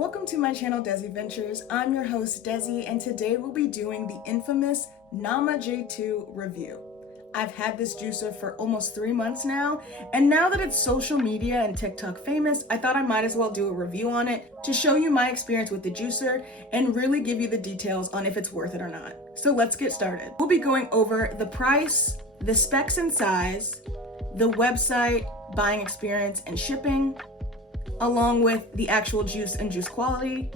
Welcome to my channel, Desi Ventures. I'm your host, Desi, and today we'll be doing the infamous Nama J2 review. I've had this juicer for almost 3 months now, and now that it's social media and TikTok famous, I thought I might as well do a review on it to show you my experience with the juicer and really give you the details on if it's worth it or not. So let's get started. We'll be going over the price, the specs and size, the website, buying experience, and shipping, along with the actual juice and juice quality,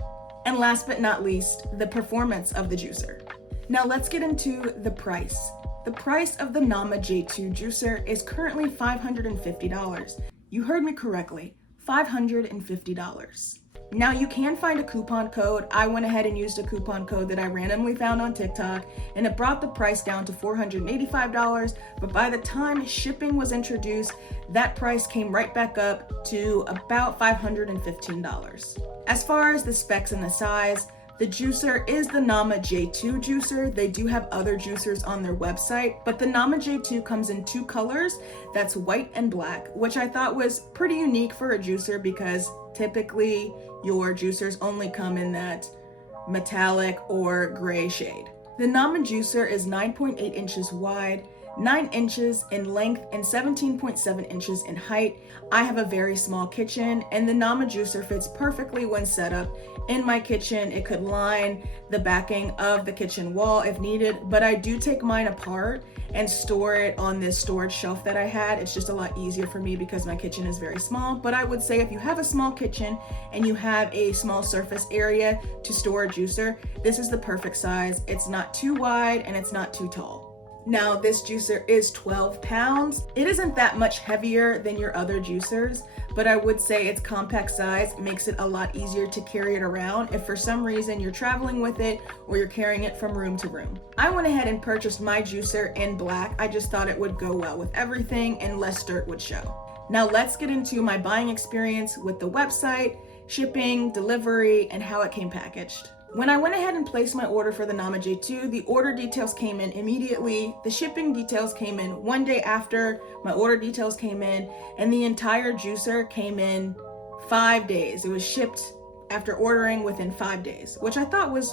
and last but not least, the performance of the juicer. Now let's get into the price. The price of the Nama J2 juicer is currently $550. You heard me correctly, $550. Now you can find a coupon code. I went ahead and used a coupon code that I randomly found on TikTok, and it brought the price down to $485, but by the time shipping was introduced, that price came right back up to about $515. As far as the specs and the size, the juicer is the Nama J2 juicer. They do have other juicers on their website, but the Nama J2 comes in 2 colors, that's white and black, which I thought was pretty unique for a juicer because typically your juicers only come in that metallic or gray shade. The Nama juicer is 9.8 inches wide, 9 inches in length, and 17.7 inches in height. I have a very small kitchen, and the Nama juicer fits perfectly when set up in my kitchen. It could line the backing of the kitchen wall if needed, but I do take mine apart and store it on this storage shelf that I had. It's just a lot easier for me because my kitchen is very small. But I would say if you have a small kitchen and you have a small surface area to store a juicer, this is the perfect size. It's not too wide and it's not too tall. Now this juicer is 12 pounds. It isn't that much heavier than your other juicers, but I would say its compact size makes it a lot easier to carry it around if for some reason you're traveling with it or you're carrying it from room to room. I went ahead and purchased my juicer in black. I just thought it would go well with everything and less dirt would show. Now let's get into my buying experience with the website, shipping, delivery, and how it came packaged. When I went ahead and placed my order for the Nama J2, the order details came in immediately. The shipping details came in 1 day after my order details came in, and the entire juicer came in 5 days. It was shipped after ordering within 5 days, which I thought was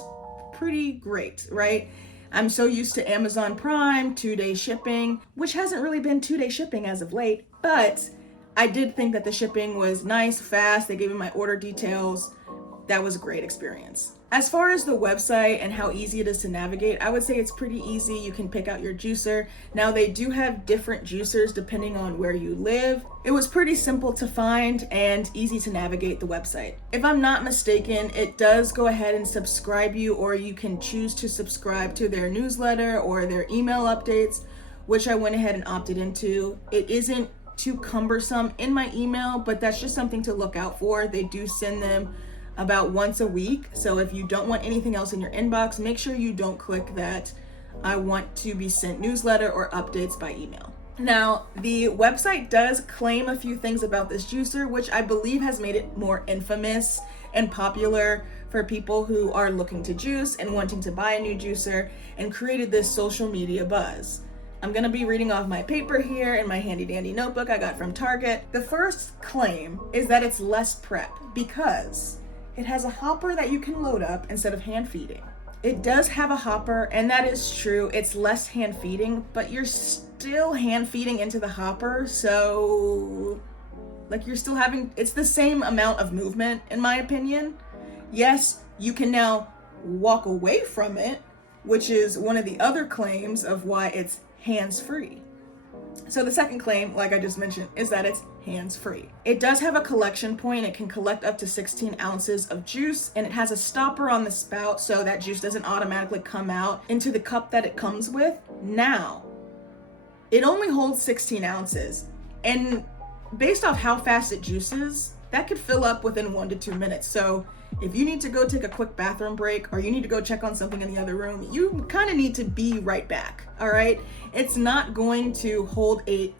pretty great, right? I'm so used to Amazon Prime, 2-day shipping, which hasn't really been 2-day shipping as of late, but I did think that the shipping was nice, fast. They gave me my order details. That was a great experience. As far as the website and how easy it is to navigate, I would say it's pretty easy. You can pick out your juicer. Now they do have different juicers depending on where you live. It was pretty simple to find and easy to navigate the website. If I'm not mistaken, it does go ahead and subscribe you, or you can choose to subscribe to their newsletter or their email updates, which I went ahead and opted into. It isn't too cumbersome in my email, but that's just something to look out for. They do send them about once a week. So if you don't want anything else in your inbox, make sure you don't click that I want to be sent newsletter or updates by email. Now, the website does claim a few things about this juicer, which I believe has made it more infamous and popular for people who are looking to juice and wanting to buy a new juicer, and created this social media buzz. I'm gonna be reading off my paper here in my handy dandy notebook I got from Target. The first claim is that it's less prep because it has a hopper that you can load up instead of hand feeding. It does have a hopper, and that is true. It's less hand feeding, but you're still hand feeding into the hopper. So like you're still having, it's the same amount of movement in my opinion. Yes, you can now walk away from it, which is one of the other claims of why it's hands-free. So the second claim, like I just mentioned, is that it's hands-free. It does have a collection point. It can collect up to 16 ounces of juice, and it has a stopper on the spout so that juice doesn't automatically come out into the cup that it comes with. Now, it only holds 16 ounces, and based off how fast it juices, that could fill up within 1 to 2 minutes. So if you need to go take a quick bathroom break, or you need to go check on something in the other room, you kind of need to be right back, all right? It's not going to hold a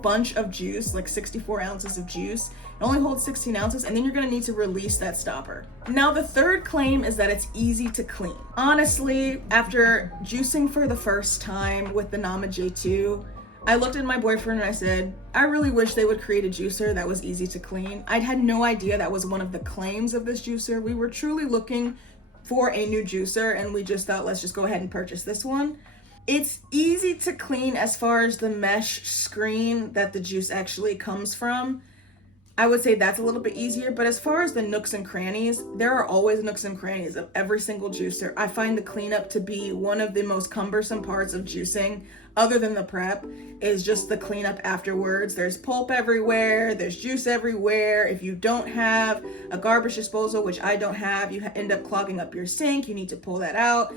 bunch of juice, like 64 ounces of juice. It only holds 16 ounces, and then you're gonna need to release that stopper. Now, the third claim is that it's easy to clean. Honestly, after juicing for the first time with the Nama J2, I looked at my boyfriend and I said, I really wish they would create a juicer that was easy to clean. I had no idea that was one of the claims of this juicer. We were truly looking for a new juicer and we just thought, let's just go ahead and purchase this one. It's easy to clean as far as the mesh screen that the juice actually comes from. I would say that's a little bit easier, but as far as the nooks and crannies, there are always nooks and crannies of every single juicer. I find the cleanup to be one of the most cumbersome parts of juicing, other than the prep, is just the cleanup afterwards. There's pulp everywhere, there's juice everywhere. If you don't have a garbage disposal, which I don't have, you end up clogging up your sink, you need to pull that out.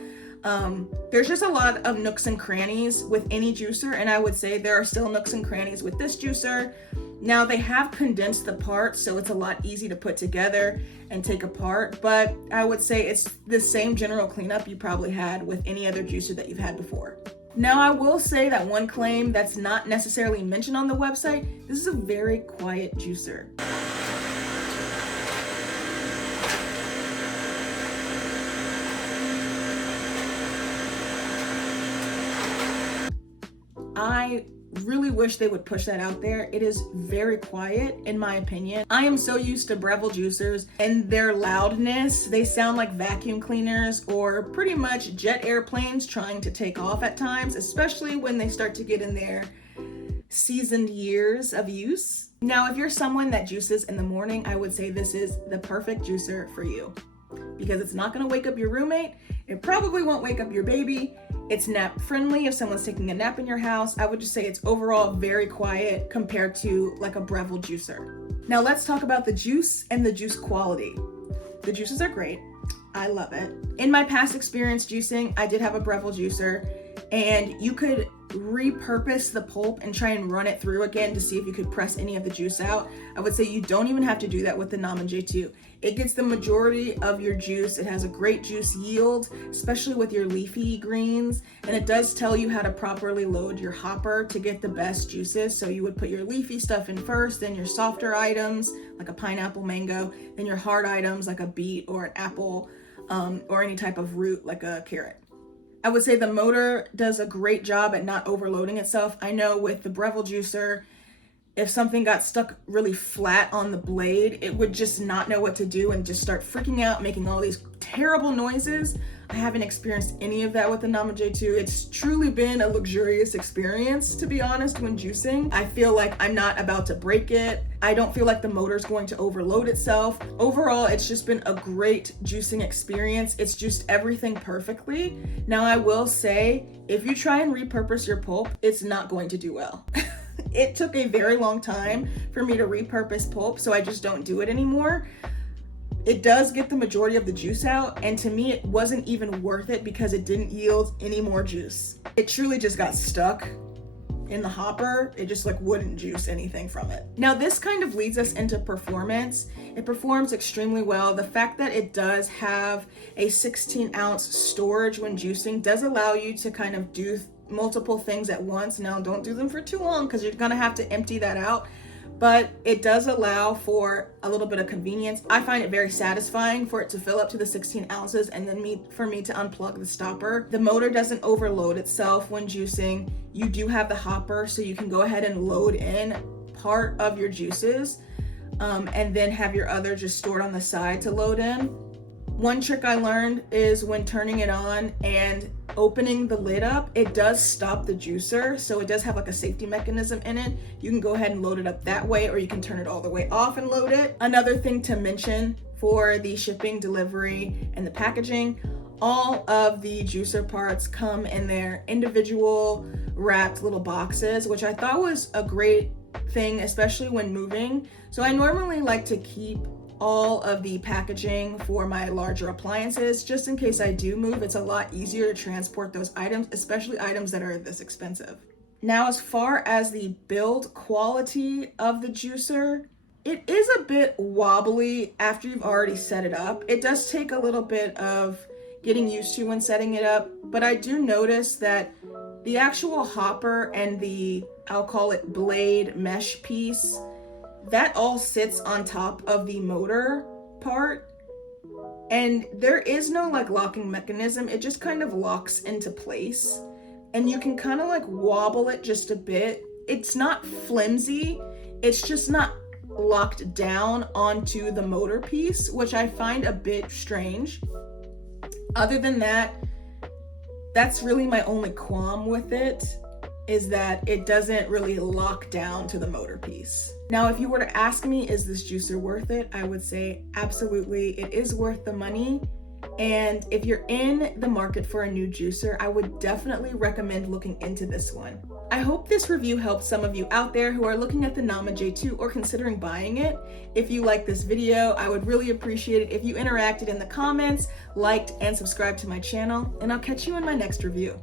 There's just a lot of nooks and crannies with any juicer, and I would say there are still nooks and crannies with this juicer. Now they have condensed the parts, so it's a lot easy to put together and take apart, but I would say it's the same general cleanup you probably had with any other juicer that you've had before. Now I will say that one claim that's not necessarily mentioned on the website, this is a very quiet juicer. I really wish they would push that out there. It is very quiet, in my opinion. I am so used to Breville juicers and their loudness. They sound like vacuum cleaners or pretty much jet airplanes trying to take off at times, especially when they start to get in their seasoned years of use. Now, if you're someone that juices in the morning, I would say this is the perfect juicer for you because it's not going to wake up your roommate. It probably won't wake up your baby. It's nap friendly if someone's taking a nap in your house. I would just say it's overall very quiet compared to like a Breville juicer. Now let's talk about the juice and the juice quality. The juices are great. I love it. In my past experience juicing, I did have a Breville juicer and you could repurpose the pulp and try and run it through again to see if you could press any of the juice out. I would say you don't even have to do that with the NamaJ2. It gets the majority of your juice. It has a great juice yield, especially with your leafy greens, and it does tell you how to properly load your hopper to get the best juices. So you would put your leafy stuff in first, then your softer items like a pineapple, mango, then your hard items like a beet or an apple, or any type of root like a carrot. I would say the motor does a great job at not overloading itself. I know with the Breville juicer, if something got stuck really flat on the blade, it would just not know what to do and just start freaking out, making all these terrible noises. I haven't experienced any of that with the NamaJ2. It's truly been a luxurious experience, to be honest, when juicing. I feel like I'm not about to break it. I don't feel like the motor's going to overload itself. Overall, it's just been a great juicing experience. It's juiced everything perfectly. Now, I will say, if you try and repurpose your pulp, it's not going to do well. It took a very long time for me to repurpose pulp, so I just don't do it anymore. It does get the majority of the juice out, and to me, it wasn't even worth it because it didn't yield any more juice. It truly just got stuck in the hopper. It just like wouldn't juice anything from it. Now, this kind of leads us into performance. It performs extremely well. The fact that it does have a 16-ounce storage when juicing does allow you to kind of do multiple things at once. Now, don't do them for too long because you're gonna have to empty that out, but it does allow for a little bit of convenience. I find it very satisfying for it to fill up to the 16 ounces and then for me to unplug the stopper. The motor doesn't overload itself when juicing. You do have the hopper, so you can go ahead and load in part of your juices and then have your other just stored on the side to load in. One trick I learned is when turning it on and opening the lid up, it does stop the juicer, so it does have like a safety mechanism in it. You can go ahead and load it up that way, or you can turn it all the way off and load it. Another thing to mention for the shipping, delivery, and the packaging, all of the juicer parts come in their individual wrapped little boxes, which I thought was a great thing, especially when moving. So I normally like to keep all of the packaging for my larger appliances just in case I do move. It's a lot easier to transport those items, especially items that are this expensive. Now, as far as the build quality of the juicer, it is a bit wobbly after you've already set it up. It does take a little bit of getting used to when setting it up, but I do notice that the actual hopper and the, I'll call it blade mesh piece, that all sits on top of the motor part, and there is no like locking mechanism. It just kind of locks into place, and you can kind of like wobble it just a bit it's not flimsy, it's just not locked down onto the motor piece, which I find a bit strange. Other than that, that's really my only qualm with it, is that it doesn't really lock down to the motor piece. Now, if you were to ask me, is this juicer worth it? I would say absolutely, it is worth the money. And if you're in the market for a new juicer, I would definitely recommend looking into this one. I hope this review helped some of you out there who are looking at the Nama J2 or considering buying it. If you liked this video, I would really appreciate it if you interacted in the comments, liked, and subscribed to my channel, and I'll catch you in my next review.